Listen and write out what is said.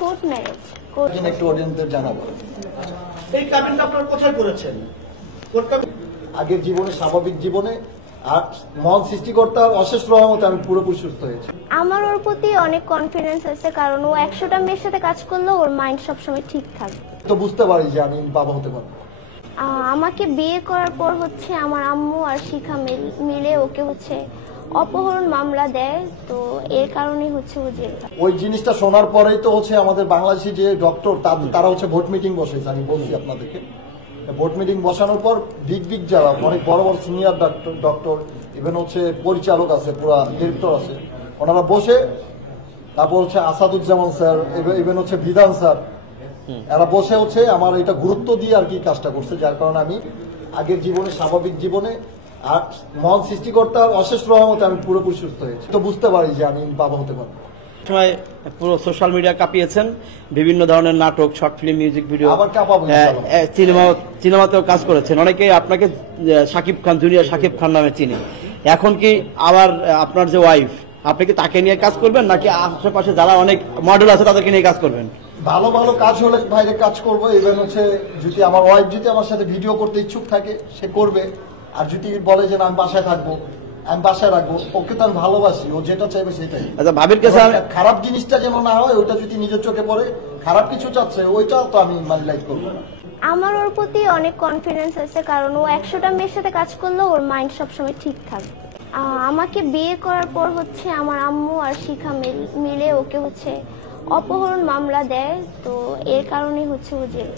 Court marriage. একটু অডিয়েন্সদের জানাবো এই কাবিনটা আপনারা কোথায় করেছেন? আগের জীবনে, স্বাভাবিক জীবনে, আর মহান সৃষ্টিকর্তার অশেষ রহমতে আমি পুরোপুরি সুস্থ হয়েছি। আমার ওর প্রতি অনেক কনফিডেন্স আছে, কারণ ও 100টা মেয়ের সাথে কাজ করলেও ওর মাইন্ড সবসময় ঠিক থাকবে। তো বুঝতে পারি যে আমি বাবা হতে পারবো। আমাকে বিয়ে করার পর আমার আম্মু আর শিখা মিলে ওকে অপহরণ মামলা দেয়, তো এর কারণে ও জেল। ওই জিনিসটা শোনার পরেই তো আমাদের বাংলাদেশি যে ডক্টর তারা ভোট মিটিং বসেছে। আমি বলছি আপনাদেরকে, ভোট মিটিং বসানোর পর বিগ যারা অনেক বড় বড় সিনিয়র ডক্টর ইভেন পরিচালক আছে, পুরা ডিরেক্টর আছে, ওনারা বসে, তারপর আসাদুজ্জামান স্যার, ইভেন বিধান স্যার, এরা বসে আমার এটা গুরুত্ব দিয়ে আর কি কাজটা করছে, যার কারণে আমি আগের জীবনে, স্বাভাবিক জীবনে, আর মহান সৃষ্টিকর্তার অশেষ রহমতে আমি পুরোপুরি সুস্থ হয়েছি। তো বুঝতে পারি যে আমি বাবা হতে পারবো। সময় পুরো সোশ্যাল মিডিয়া কাঁপিয়েছেন, বিভিন্ন ধরনের নাটক, শর্ট ফিল্ম, মিউজিক ভিডিও, আবার কাঁপাবো, সিনেমাতেও কাজ করেছেন। অনেকেই আপনাকে শাকিব খান, জুনিয়র শাকিব খান নামে চিনি। এখন কি আবার আপনার যে ওয়াইফ, আপনি কি তাকে নিয়ে কাজ করবেন, নাকি আশেপাশে যারা অনেক মডেল আছে তাদেরকে নিয়ে কাজ করবেন? ভালো ভালো কাজ হলে বাইরে কাজ করবো। ইভেন যদি আমার ওয়াইফ যদি আমার সাথে ভিডিও করতে ইচ্ছুক থাকে, সে করবে। আর যদি বলে যে না আমি বাসায় থাকবো, আমি বাসায় রাখবো, ওকে তো আমি ভালোবাসি, ও যেটা চাইবে সেটাই। আচ্ছা, ভাবির কাছে খারাপ জিনিসটা যেন না হয়, ওইটা যদি নিজের চোখে পড়ে খারাপ কিছু চাচ্ছে, ওইটা তো আমি লাইক করবো না। আমার ওর প্রতি অনেক কনফিডেন্স আছে, কারণ ও 100টা মেয়ের সাথে কাজ করলেও ওর মাইন্ড সবসময় ঠিক থাকবে। আমাকে বিয়ে করার পর আমার আম্মু আর শিখা মিলে ওকে অপহরণ মামলা দেয়, তো এর কারণে ও জেল।